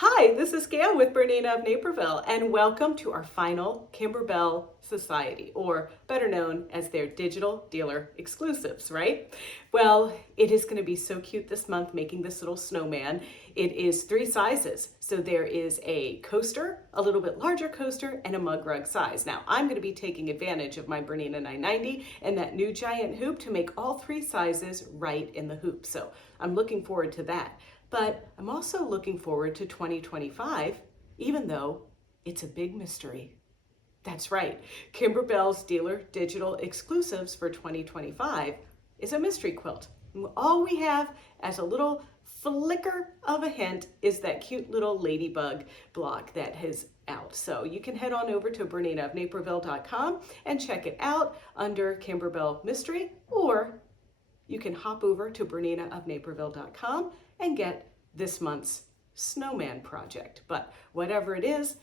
Hi, this is Gayle with BERNINA of Naperville, and welcome to our final Kimberbell Society, or better known as their digital dealer exclusives, right? Well, it is going to be so cute this month making this little snowman. It is 3 sizes. So there is a coaster, a little bit larger coaster, and a mug rug size. Now, I'm going to be taking advantage of my BERNINA 990 and that new giant hoop to make all 3 sizes right in the hoop. So I'm looking forward to that. But I'm also looking forward to 2025, even though it's a big mystery. That's right, Kimberbell's dealer digital exclusives for 2025 is a mystery quilt. All we have as a little flicker of a hint is that cute little ladybug block that is out. So you can head on over to BERNINAofNaperville.com and check it out under Kimberbell Mystery, or you can hop over to BERNINAofNaperville.com and get this month's snowman project. But whatever it is,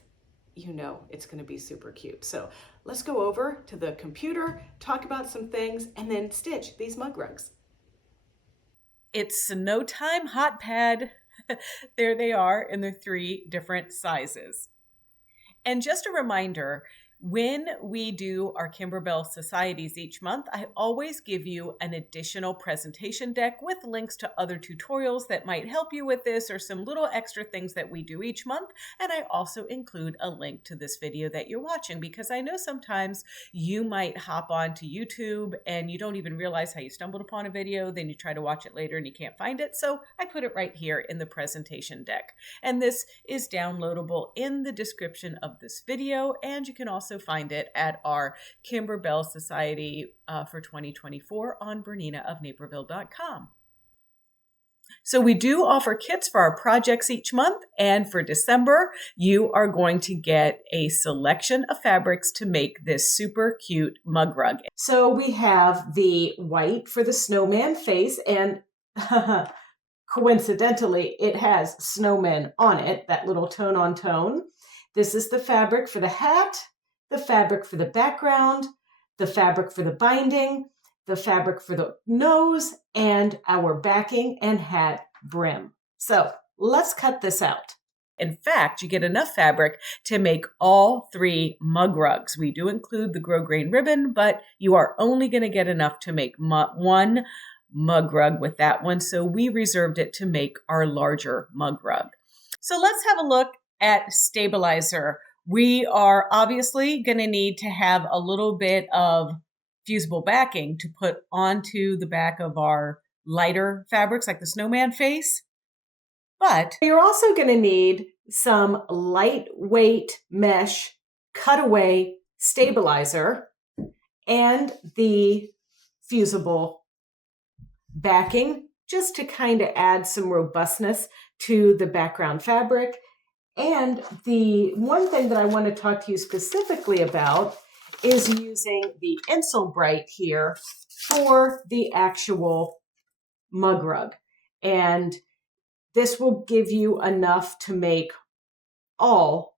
you know it's going to be super cute. So let's go over to the computer, talk about some things, and then stitch these mug rugs. It's Snow Time Hot Pad. There they are in their 3 different sizes. And just a reminder, when we do our Kimberbell Societies each month, I always give you an additional presentation deck with links to other tutorials that might help you with this or some little extra things that we do each month. And I also include a link to this video that you're watching, because I know sometimes you might hop on to YouTube and you don't even realize how you stumbled upon a video, then you try to watch it later and you can't find it. So I put it right here in the presentation deck. And this is downloadable in the description of this video, and you can also find it at our Kimberbell Society for 2024 on BERNINAofNaperville.com. So we do offer kits for our projects each month, and for December, you are going to get a selection of fabrics to make this super cute mug rug. So we have the white for the snowman face, and coincidentally, it has snowman on it, that little tone on tone. This is the fabric for the hat, the fabric for the background, the fabric for the binding, the fabric for the nose, and our backing and hat brim. So let's cut this out. In fact, you get enough fabric to make all 3 mug rugs. We do include the grosgrain ribbon, but you are only going to get enough to make 1 mug rug with that one. So we reserved it to make our larger mug rug. So let's have a look at stabilizer. We are obviously going to need to have a little bit of fusible backing to put onto the back of our lighter fabrics like the snowman face. But you're also going to need some lightweight mesh cutaway stabilizer and the fusible backing, just to kind of add some robustness to the background fabric. And the one thing that I want to talk to you specifically about is using the Insel Bright here for the actual mug rug. And this will give you enough to make all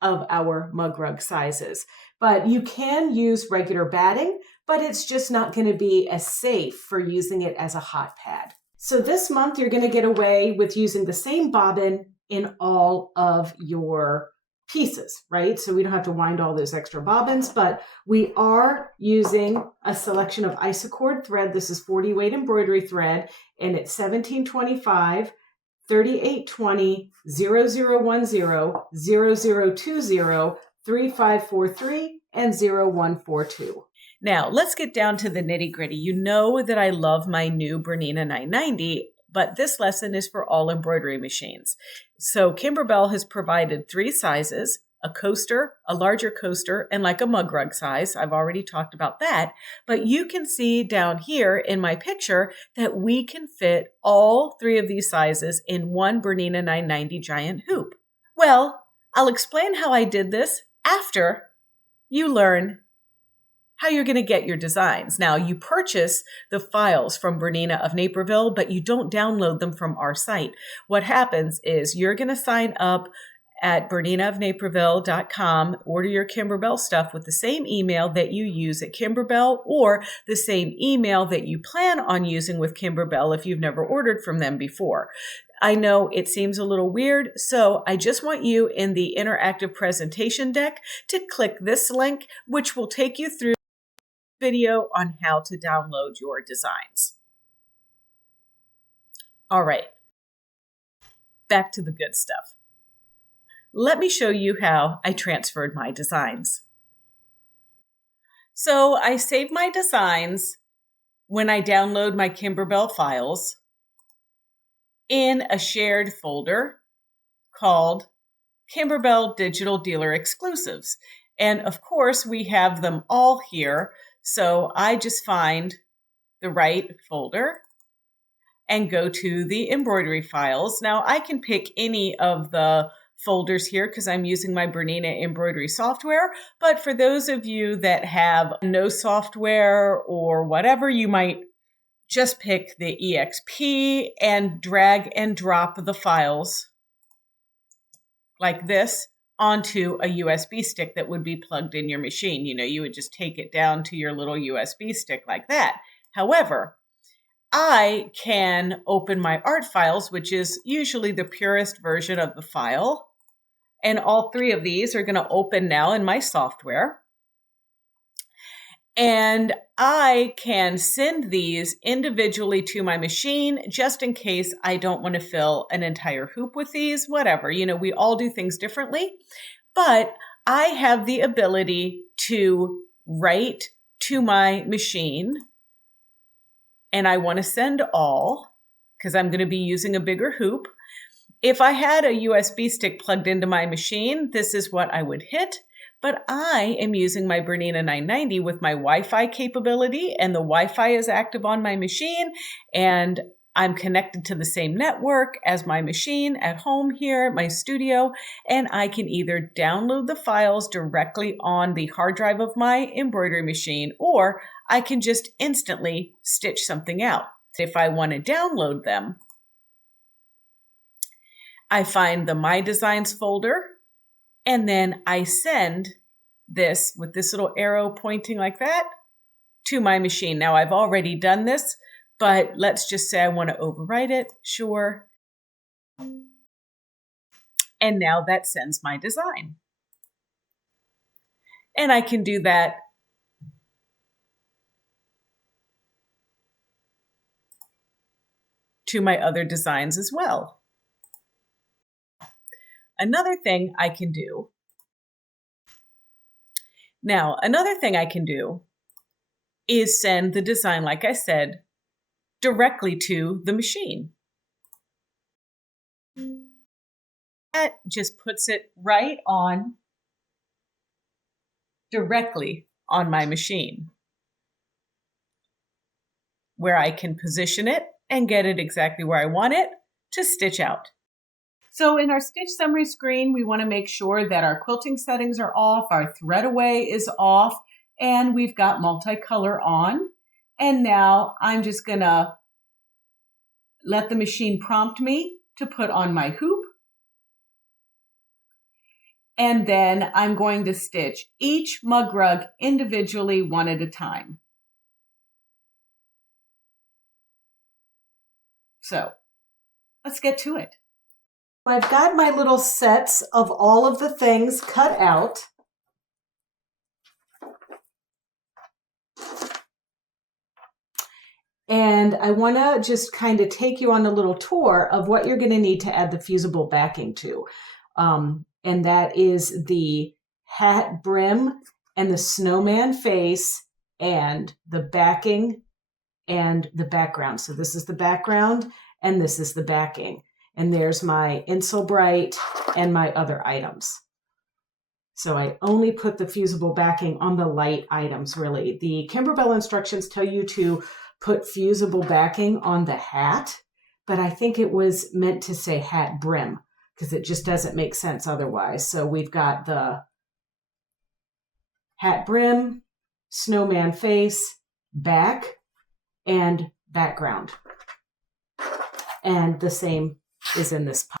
of our mug rug sizes. But you can use regular batting, but it's just not going to be as safe for using it as a hot pad. So this month you're going to get away with using the same bobbin in all of your pieces, right? So we don't have to wind all those extra bobbins, but we are using a selection of Isacord thread. This is 40 weight embroidery thread, and it's 1725, 3820, 0010, 0020, 3543, and 0142. Now let's get down to the nitty gritty. You know that I love my new BERNINA 990, but this lesson is for all embroidery machines. So Kimberbell has provided 3 sizes, a coaster, a larger coaster, and like a mug rug size. I've already talked about that. But you can see down here in my picture that we can fit all 3 of these sizes in one BERNINA 990 giant hoop. Well, I'll explain how I did this after you learn how you're going to get your designs. Now, you purchase the files from BERNINA of Naperville, but you don't download them from our site. What happens is you're going to sign up at BERNINAofNaperville.com, order your Kimberbell stuff with the same email that you use at Kimberbell, or the same email that you plan on using with Kimberbell if you've never ordered from them before. I know it seems a little weird, so I just want you in the interactive presentation deck to click this link, which will take you through the video on how to download your designs. All right, back to the good stuff. Let me show you how I transferred my designs. So I save my designs when I download my Kimberbell files in a shared folder called Kimberbell Digital Dealer Exclusives. And of course, we have them all here. So I just find the right folder and go to the embroidery files. Now I can pick any of the folders here because I'm using my Bernina embroidery software. But for those of you that have no software or whatever, you might just pick the EXP and drag and drop the files like this onto a USB stick that would be plugged in your machine. You know, you would just take it down to your little USB stick like that. However, I can open my art files, which is usually the purest version of the file. And all three of these are going to open now in my software. And I can send these individually to my machine just in case I don't want to fill an entire hoop with these, whatever. You know, we all do things differently, but I have the ability to write to my machine, and I want to send all because I'm going to be using a bigger hoop. If I had a USB stick plugged into my machine, this is what I would hit. But I am using my Bernina 990 with my Wi-Fi capability, and the Wi-Fi is active on my machine, and I'm connected to the same network as my machine at home here, my studio, and I can either download the files directly on the hard drive of my embroidery machine, or I can just instantly stitch something out. If I want to download them, I find the My Designs folder, and then I send this with this little arrow pointing like that to my machine. Now I've already done this, but let's just say I want to overwrite it. Sure. And now that sends my design. And I can do that to my other designs as well. Another thing I can do is send the design, like I said, directly to the machine. That just puts it right on, directly on my machine, where I can position it and get it exactly where I want it to stitch out. So in our stitch summary screen, we want to make sure that our quilting settings are off, our thread away is off, and we've got multicolor on. And now I'm just going to let the machine prompt me to put on my hoop. And then I'm going to stitch each mug rug individually, one at a time. So let's get to it. I've got my little sets of all of the things cut out. And I want to just kind of take you on a little tour of what you're going to need to add the fusible backing to. And that is the hat brim and the snowman face and the backing and the background. So this is the background and this is the backing. And there's my Insel Bright and my other items. So I only put the fusible backing on the light items, really. The Kimberbell instructions tell you to put fusible backing on the hat, but I think it was meant to say hat brim because it just doesn't make sense otherwise. So we've got the hat brim, snowman face, back, and background. And the same is in this pile.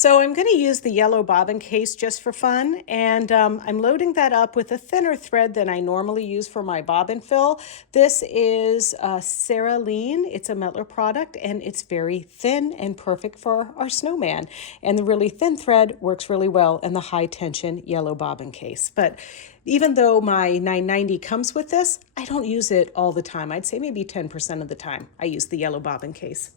So I'm going to use the yellow bobbin case just for fun, and I'm loading that up with a thinner thread than I normally use for my bobbin fill. This is Cerulean. It's a Metler product, and it's very thin and perfect for our snowman. And the really thin thread works really well in the high tension yellow bobbin case. But even though my 990 comes with this, I don't use it all the time. I'd say maybe 10% of the time I use the yellow bobbin case.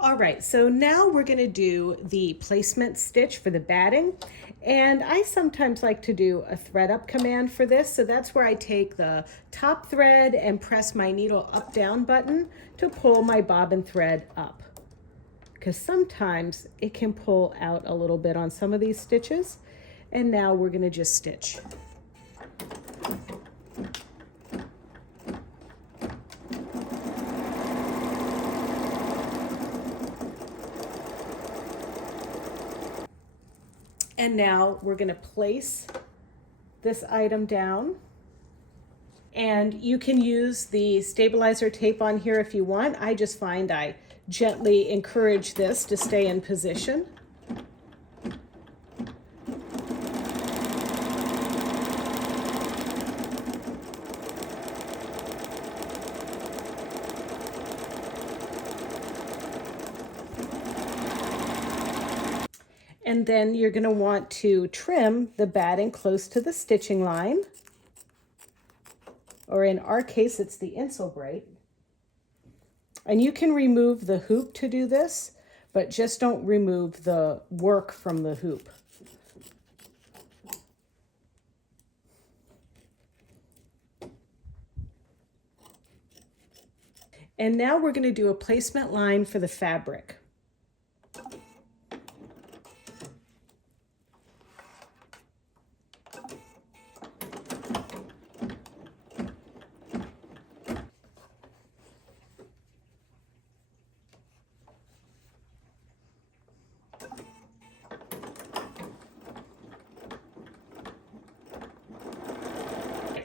All right, so now we're going to do the placement stitch for the batting. And I sometimes like to do a thread up command for this. So that's where I take the top thread and press my needle up down button to pull my bobbin thread up. Because sometimes it can pull out a little bit on some of these stitches. And now we're going to just stitch. And now we're going to place this item down. And you can use the stabilizer tape on here if you want. I just find I gently encourage this to stay in position. And then you're going to want to trim the batting close to the stitching line. Or in our case, it's the insole braid. And you can remove the hoop to do this, but just don't remove the work from the hoop. And now we're going to do a placement line for the fabric.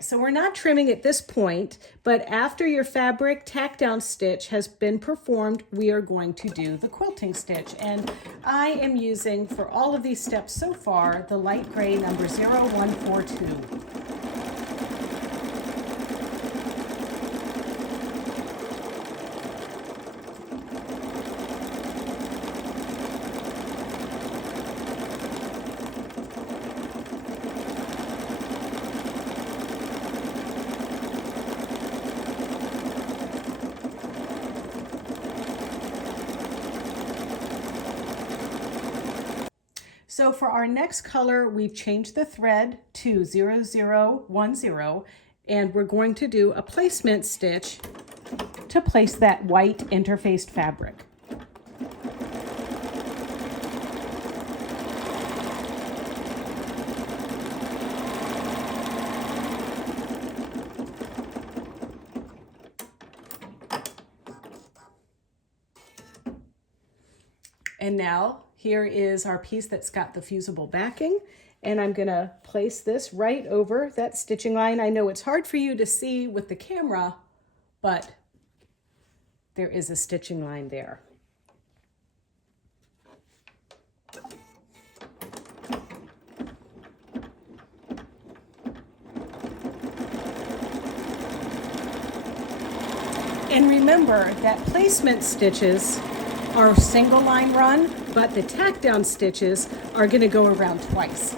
So we're not trimming at this point, but after your fabric tack down stitch has been performed, we are going to do the quilting stitch. And I am using, for all of these steps so far, the light gray number 0142. So for our next color, we've changed the thread to 0010, and we're going to do a placement stitch to place that white interfaced fabric. And now here is our piece that's got the fusible backing, and I'm gonna place this right over that stitching line. I know it's hard for you to see with the camera, but there is a stitching line there. And remember that placement stitches are single line run, but the tack down stitches are going to go around twice.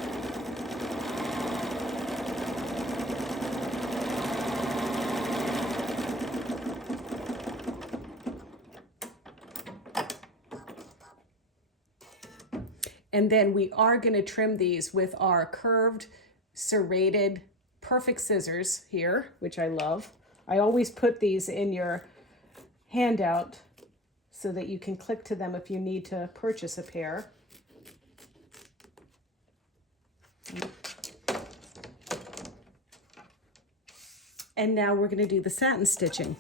And then we are going to trim these with our curved, serrated, perfect scissors here, which I love. I always put these in your handout so that you can click to them if you need to purchase a pair. And now we're going to do the satin stitching.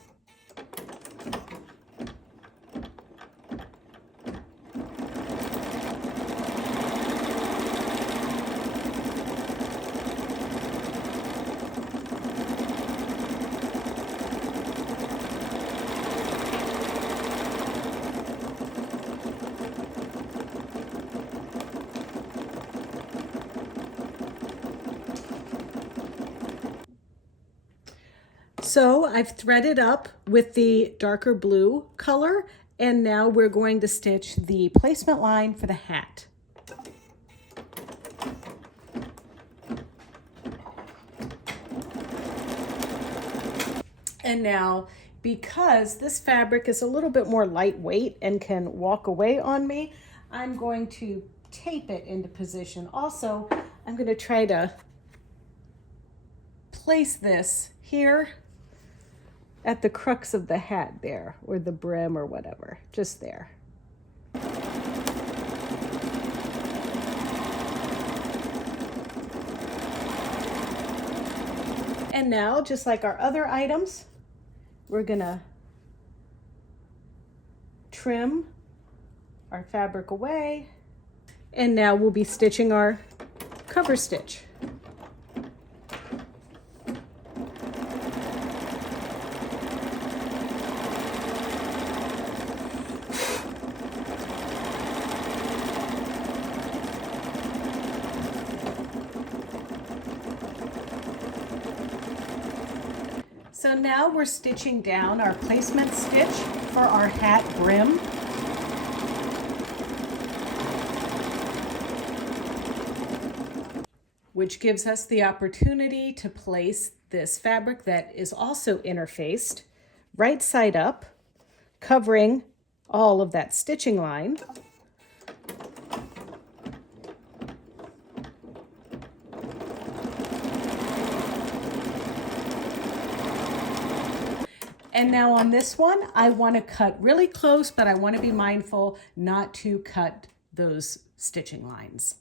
So I've threaded up with the darker blue color, and now we're going to stitch the placement line for the hat. And now, because this fabric is a little bit more lightweight and can walk away on me, I'm going to tape it into position. Also, I'm going to try to place this here at the crux of the hat there, or the brim or whatever, just there. And now, just like our other items, we're gonna trim our fabric away. And now we'll be stitching our cover stitch. So now we're stitching down our placement stitch for our hat brim. Which gives us the opportunity to place this fabric that is also interfaced right side up, covering all of that stitching line. And now on this one, I want to cut really close, but I want to be mindful not to cut those stitching lines.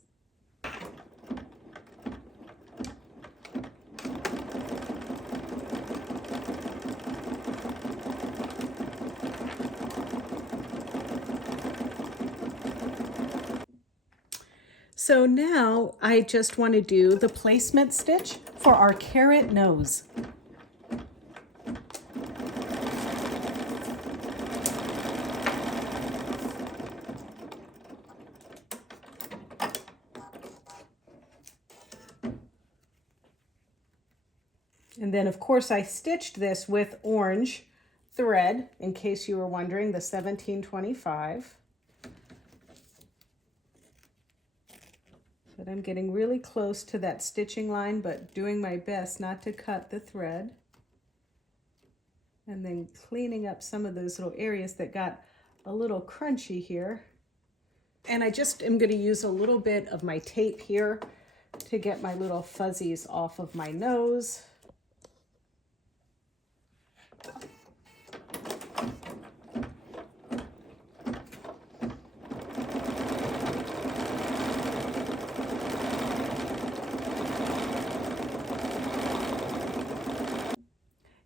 So now I just want to do the placement stitch for our carrot nose. And then of course I stitched this with orange thread, in case you were wondering, the 1725. But I'm getting really close to that stitching line, but doing my best not to cut the thread. And then cleaning up some of those little areas that got a little crunchy here. And I just am going to use a little bit of my tape here to get my little fuzzies off of my nose.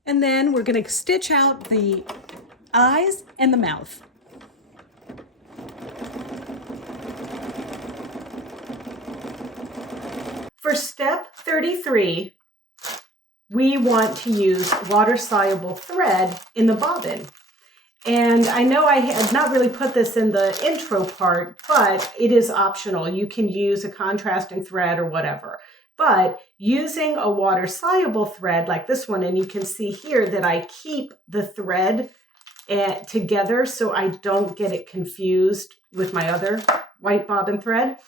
And then we're going to stitch out the eyes and the mouth. For step 33, we want to use water-soluble thread in the bobbin. And I know I had not really put this in the intro part, but it is optional. You can use a contrasting thread or whatever. But using a water-soluble thread like this one, and you can see here that I keep the thread together so I don't get it confused with my other white bobbin thread,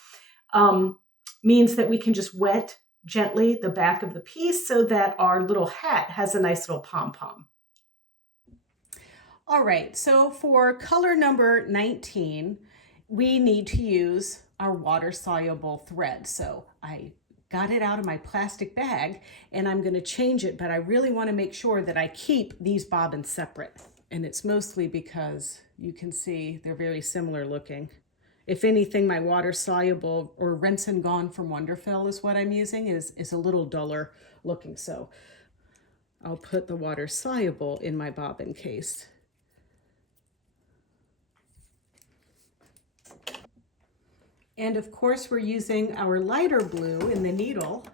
means that we can just wet gently the back of the piece so that our little hat has a nice little pom-pom. All right, so for color number 19, we need to use our water-soluble thread. So I got it out of my plastic bag and I'm going to change it, but I really want to make sure that I keep these bobbins separate. And it's mostly because you can see they're very similar looking. If anything, my water-soluble or Rinse and Gone from Wonderfill is what I'm using, is a little duller looking. So I'll put the water-soluble in my bobbin case. And of course, we're using our lighter blue in the needle.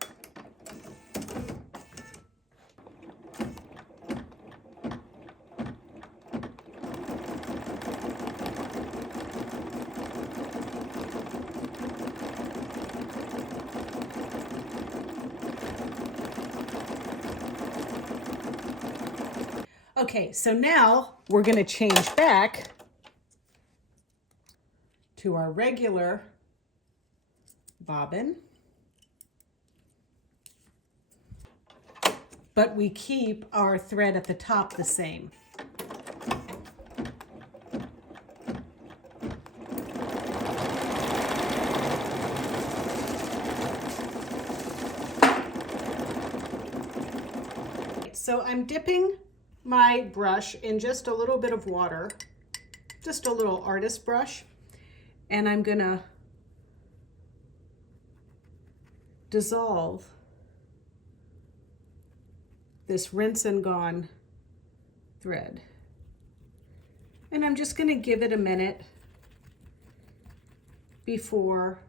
Okay, so now we're going to change back to our regular bobbin, but we keep our thread at the top the same. So I'm dipping my brush in just a little bit of water, just a little artist brush, and I'm gonna dissolve this rinse and gone thread. And I'm just gonna give it a minute before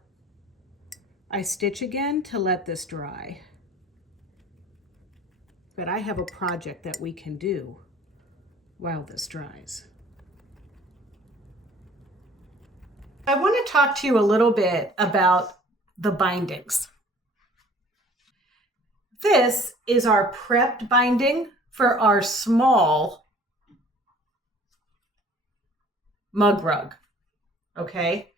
I stitch again to let this dry. But I have a project that we can do while this dries. I want to talk to you a little bit about the bindings. This is our prepped binding for our small mug rug, okay?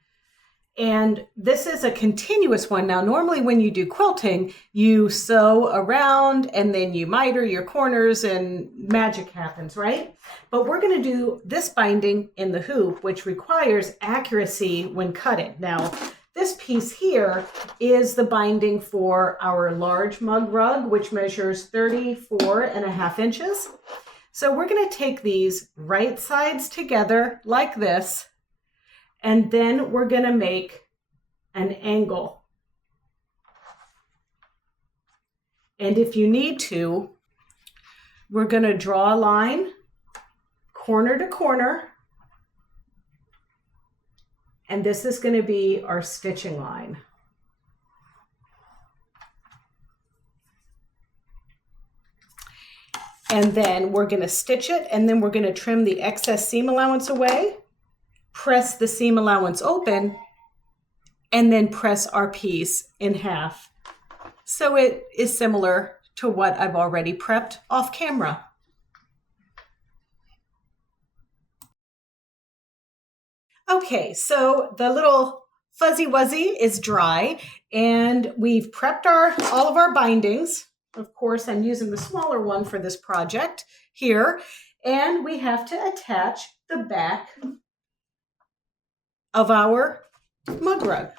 And this is a continuous one. Now, normally when you do quilting, you sew around and then you miter your corners and magic happens, right? But we're gonna do this binding in the hoop, which requires accuracy when cutting. Now, this piece here is the binding for our large mug rug, which measures 34.5 inches. So we're gonna take these right sides together like this, and then we're gonna make an angle. And if you need to, we're gonna draw a line corner to corner, and this is gonna be our stitching line. And then we're gonna stitch it, and then we're gonna trim the excess seam allowance away, press the seam allowance open, and then press our piece in half. So it is similar to what I've already prepped off camera. Okay, so the little fuzzy wuzzy is dry, and we've prepped all of our bindings. Of course, I'm using the smaller one for this project here, and we have to attach the back of our mug rug.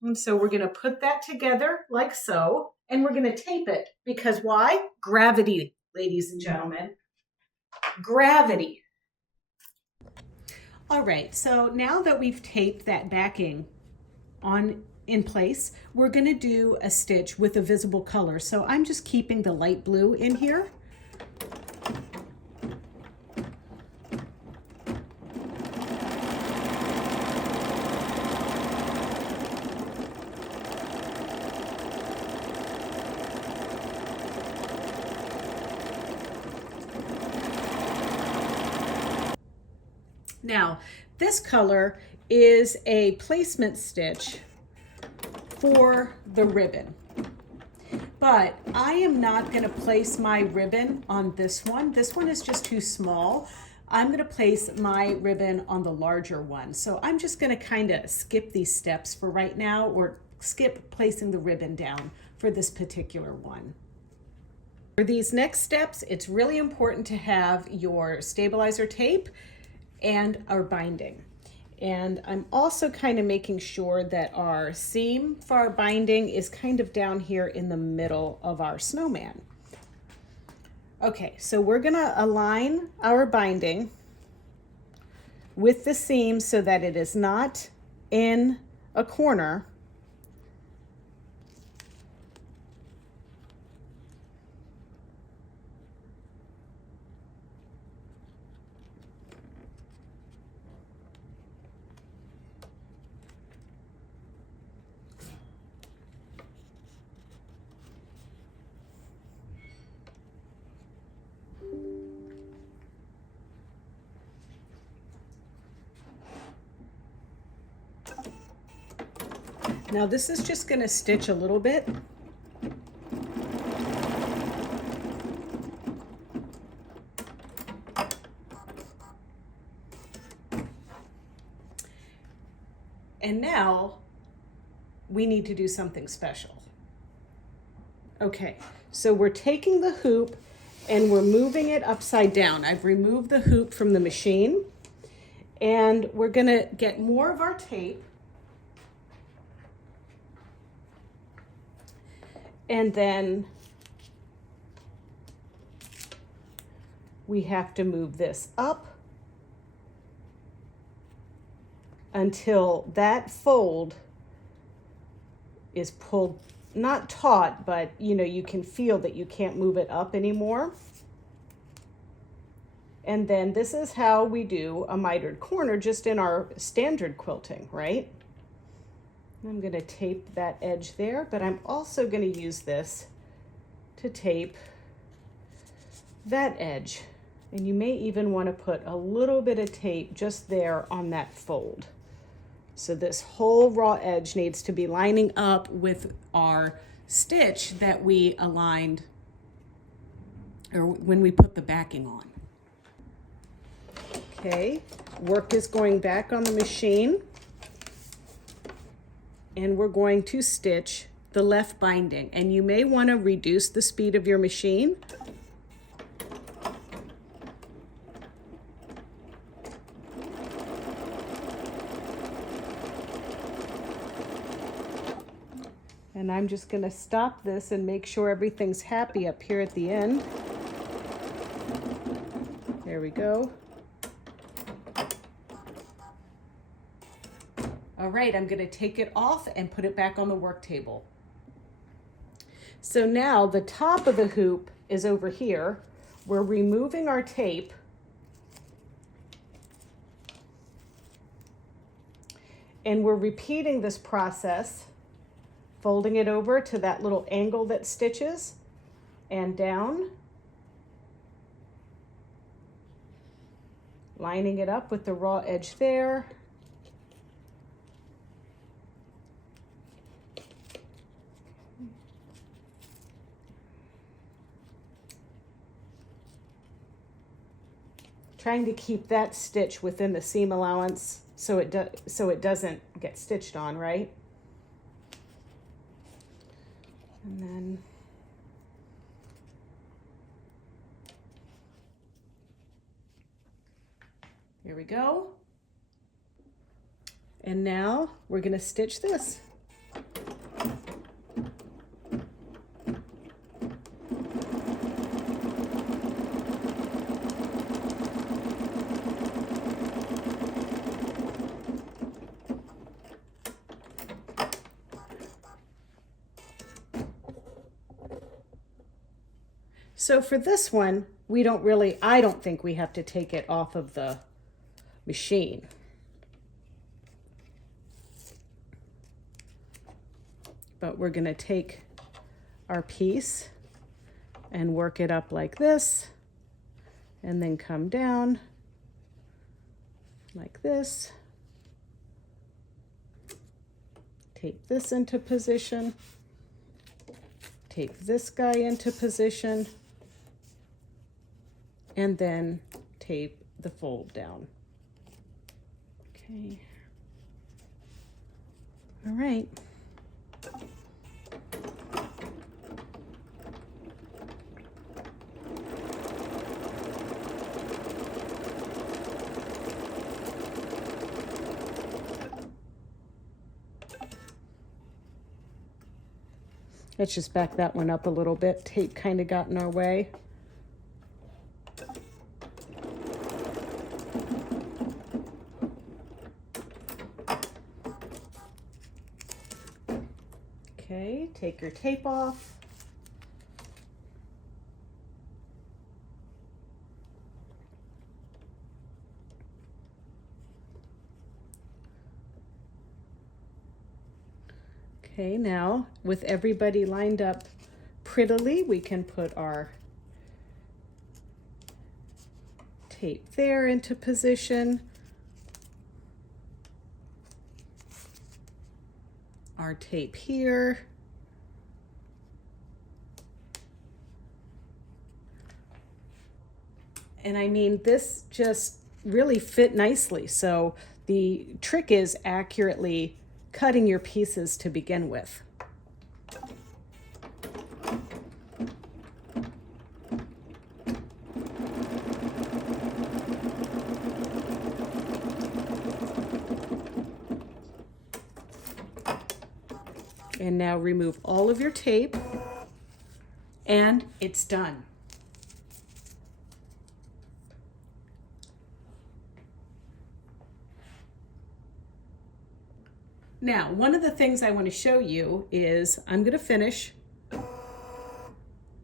And so we're going to put that together like so, and we're going to tape it because why? Gravity, ladies and gentlemen. Gravity. All right, so now that we've taped that backing in place, we're going to do a stitch with a visible color. So I'm just keeping the light blue in here. Now, this color is a placement stitch for the ribbon, but I am not going to place my ribbon on this one. This one is just too small. I'm going to place my ribbon on the larger one. So I'm just going to kind of skip these steps for right now, or skip placing the ribbon down for this particular one. For these next steps, it's really important to have your stabilizer tape and our binding. And I'm also kind of making sure that our seam for our binding is kind of down here in the middle of our snowman. Okay, so we're gonna align our binding with the seam so that it is not in a corner. Now this is just going to stitch a little bit. And now we need to do something special. Okay, so we're taking the hoop and we're moving it upside down. I've removed the hoop from the machine, and we're gonna get more of our tape, and then we have to move this up until that fold is pulled, not taut, but you can feel that you can't move it up anymore. And then this is how we do a mitered corner just in our standard quilting, right? I'm going to tape that edge there, but I'm also going to use this to tape that edge. And you may even want to put a little bit of tape just there on that fold. So this whole raw edge needs to be lining up with our stitch that we aligned, or when we put the backing on. Okay, work is going back on the machine, and we're going to stitch the left binding. And you may want to reduce the speed of your machine. And I'm just going to stop this and make sure everything's happy up here at the end. There we go. All right, I'm going to take it off and put it back on the work table. So now the top of the hoop is over here. We're removing our tape. And we're repeating this process, folding it over to that little angle that stitches and down, lining it up with the raw edge there. Trying to keep that stitch within the seam allowance so it doesn't get stitched on, right? And then here we go. And now we're going to stitch this. So for this one, I don't think we have to take it off of the machine. But we're going to take our piece and work it up like this, and then come down like this. Tape this into position. Tape this guy into position. And then tape the fold down. Okay. All right. Let's just back that one up a little bit. Tape kind of got in our way. Okay, take your tape off. Okay, now with everybody lined up prettily, we can put our tape there into position. Our tape here. And I mean, this just really fit nicely. So The trick is accurately cutting your pieces to begin with. And now remove all of your tape, and it's done. Now, one of the things I want to show you is I'm going to finish,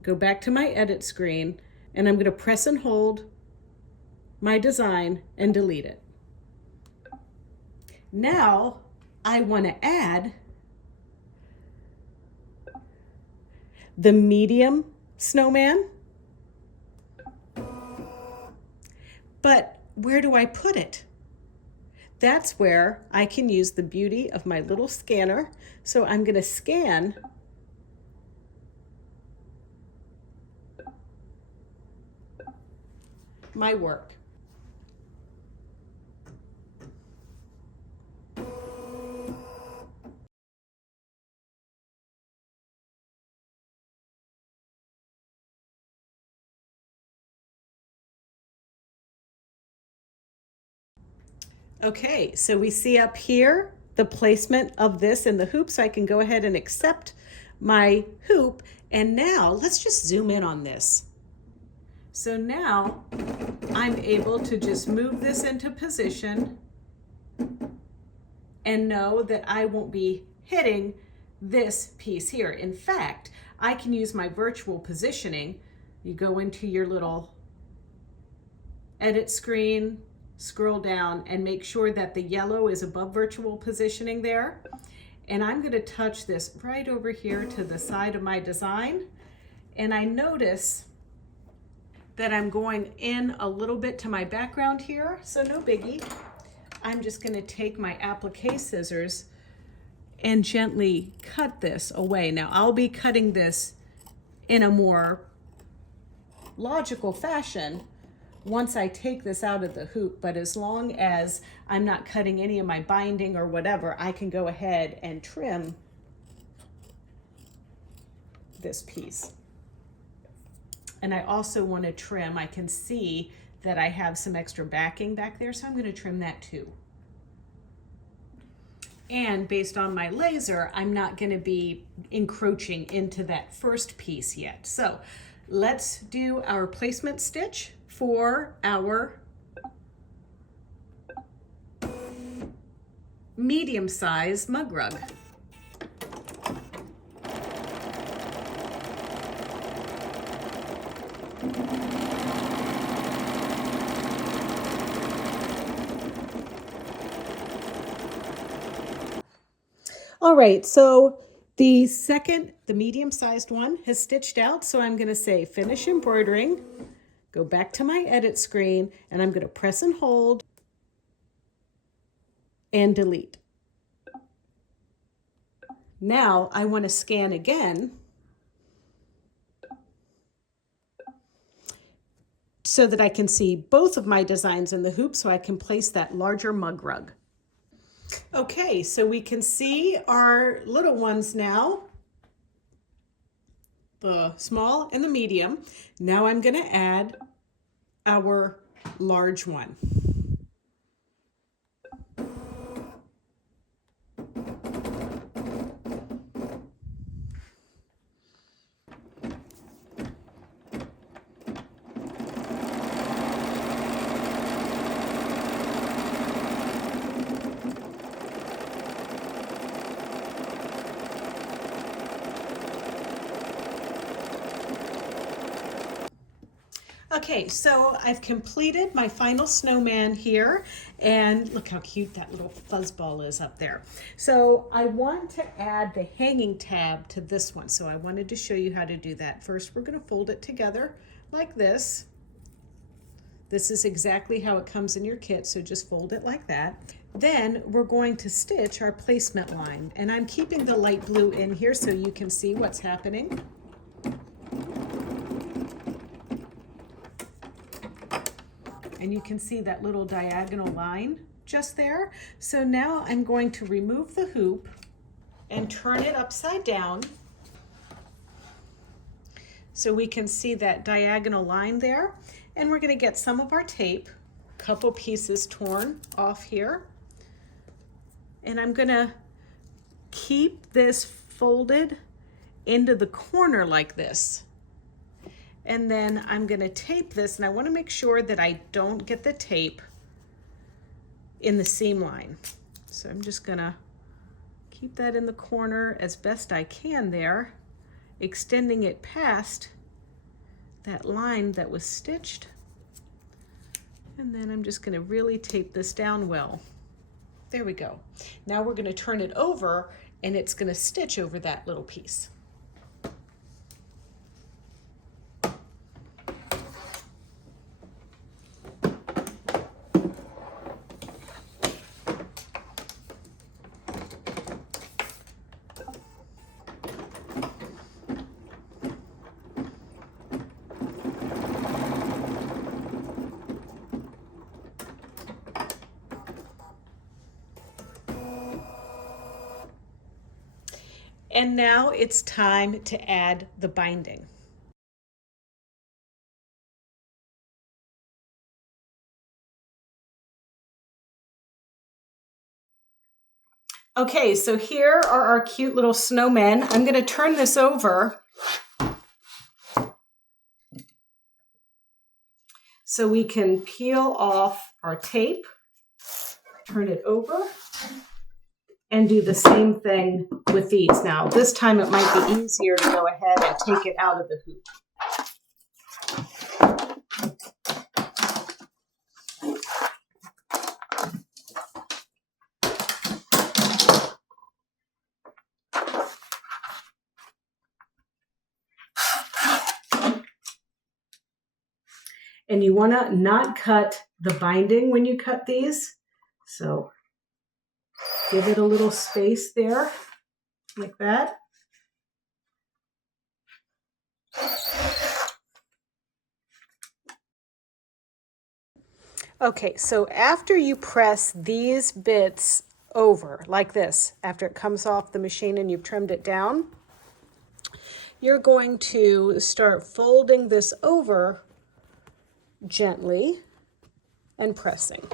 go back to my edit screen, and I'm going to press and hold my design and delete it. Now, I want to add the medium snowman. But where do I put it? That's where I can use the beauty of my little scanner. So I'm going to scan my work. Okay, so we see up here the placement of this in the hoop, so I can go ahead and accept my hoop. And now let's just zoom in on this. So now I'm able to just move this into position and know that I won't be hitting this piece here. In fact, I can use my virtual positioning. You go into your little edit screen, scroll down and make sure that the yellow is above virtual positioning there. And I'm going to touch this right over here to the side of my design. And I notice that I'm going in a little bit to my background here, so no biggie. I'm just going to take my applique scissors and gently cut this away. Now I'll be cutting this in a more logical fashion once I take this out of the hoop, but as long as I'm not cutting any of my binding or whatever, I can go ahead and trim this piece. And I also want to trim, I can see that I have some extra backing back there, so I'm going to trim that too. And based on my laser, I'm not going to be encroaching into that first piece yet. So let's do our placement stitch for our medium-sized mug rug. All right, so the medium-sized one has stitched out, so I'm going to say finish embroidering, go back to my edit screen, and I'm going to press and hold and delete. Now I want to scan again so that I can see both of my designs in the hoop, so I can place that larger mug rug. Okay, so we can see our little ones now, the small and the medium. Now I'm going to add our large one. Okay, so I've completed my final snowman here, and look how cute that little fuzzball is up there. So I want to add the hanging tab to this one, so I wanted to show you how to do that. First, we're going to fold it together like this. This is exactly how it comes in your kit, so just fold it like that. Then we're going to stitch our placement line, and I'm keeping the light blue in here so you can see what's happening. And you can see that little diagonal line just there. So now I'm going to remove the hoop and turn it upside down so we can see that diagonal line there. And we're going to get some of our tape, a couple pieces torn off here. And I'm going to keep this folded into the corner like this. And then I'm going to tape this, and I want to make sure that I don't get the tape in the seam line. So I'm just going to keep that in the corner as best I can there, extending it past that line that was stitched. And then I'm just going to really tape this down well. There we go. Now we're going to turn it over, and it's going to stitch over that little piece. And now it's time to add the binding. Okay, so here are our cute little snowmen. I'm going to turn this over so we can peel off our tape, turn it over, and do the same thing with these. Now, this time it might be easier to go ahead and take it out of the hoop. And you want to not cut the binding when you cut these. So give it a little space there, like that. Okay, so after you press these bits over, like this, after it comes off the machine and you've trimmed it down, you're going to start folding this over gently and pressing.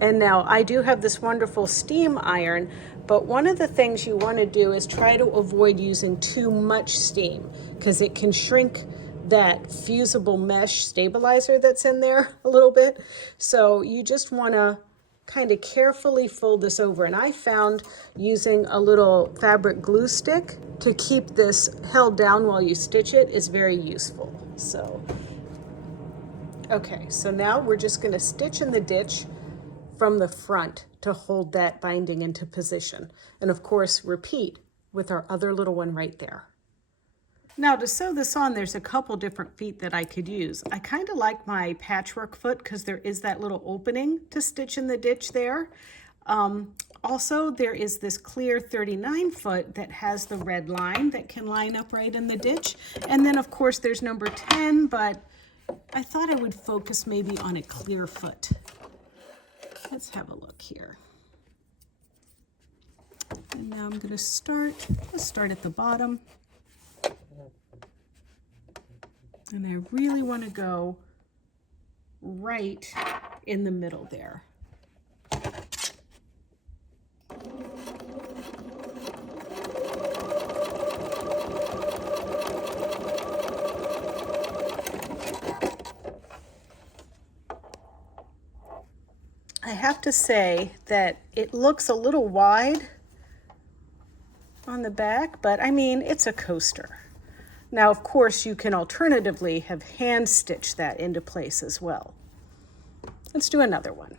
And now I do have this wonderful steam iron, but one of the things you want to do is try to avoid using too much steam because it can shrink that fusible mesh stabilizer that's in there a little bit. So you just want to kind of carefully fold this over. And I found using a little fabric glue stick to keep this held down while you stitch it is very useful. So, okay, so now we're just going to stitch in the ditch from the front to hold that binding into position. And of course, repeat with our other little one right there. Now to sew this on, there's a couple different feet that I could use. I kind of like my patchwork foot because there is that little opening to stitch in the ditch there. Also, there is this clear 39 foot that has the red line that can line up right in the ditch. And then of course there's number 10, but I thought I would focus maybe on a clear foot. Let's have a look here. And now I'm going to let's start at the bottom. And I really want to go right in the middle there. I have to say that it looks a little wide on the back, but I mean, it's a coaster. Now, of course, you can alternatively have hand stitched that into place as well. Let's do another one.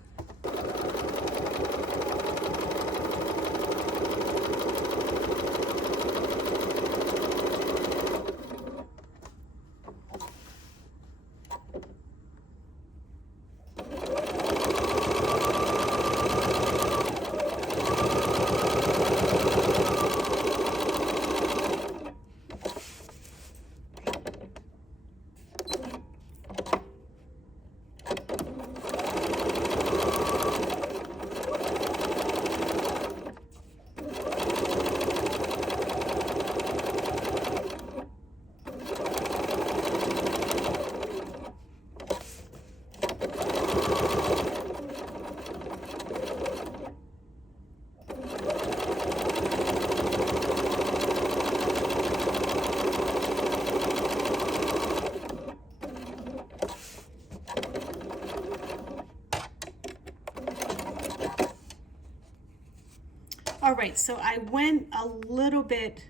All right, so I went a little bit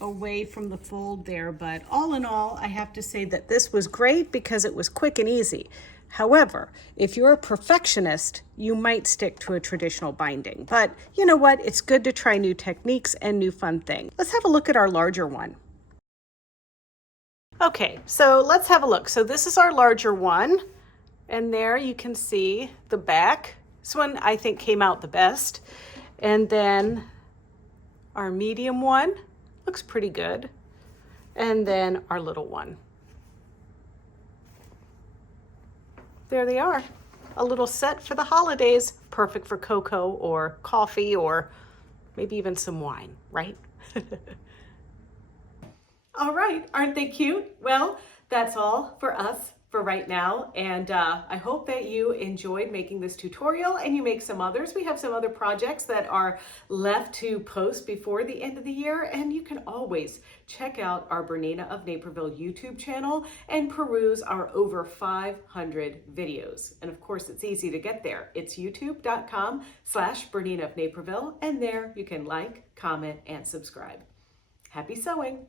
away from the fold there, but all in all, I have to say that this was great because it was quick and easy. However, if you're a perfectionist, you might stick to a traditional binding. But you know what? It's good to try new techniques and new fun things. Let's have a look at our larger one. Okay, so let's have a look. So this is our larger one, and there you can see the back. This one I think came out the best. And then our medium one looks pretty good. And then our little one. There they are. A little set for the holidays, perfect for cocoa or coffee or maybe even some wine, right? All right, aren't they cute? Well, that's all for us for right now, and I hope that you enjoyed making this tutorial and you make some others. We have some other projects that are left to post before the end of the year, and you can always check out our Bernina of Naperville YouTube channel and peruse our over 500 videos. And of course, it's easy to get there. It's youtube.com/Bernina of Naperville, and there you can like, comment, and subscribe. Happy sewing!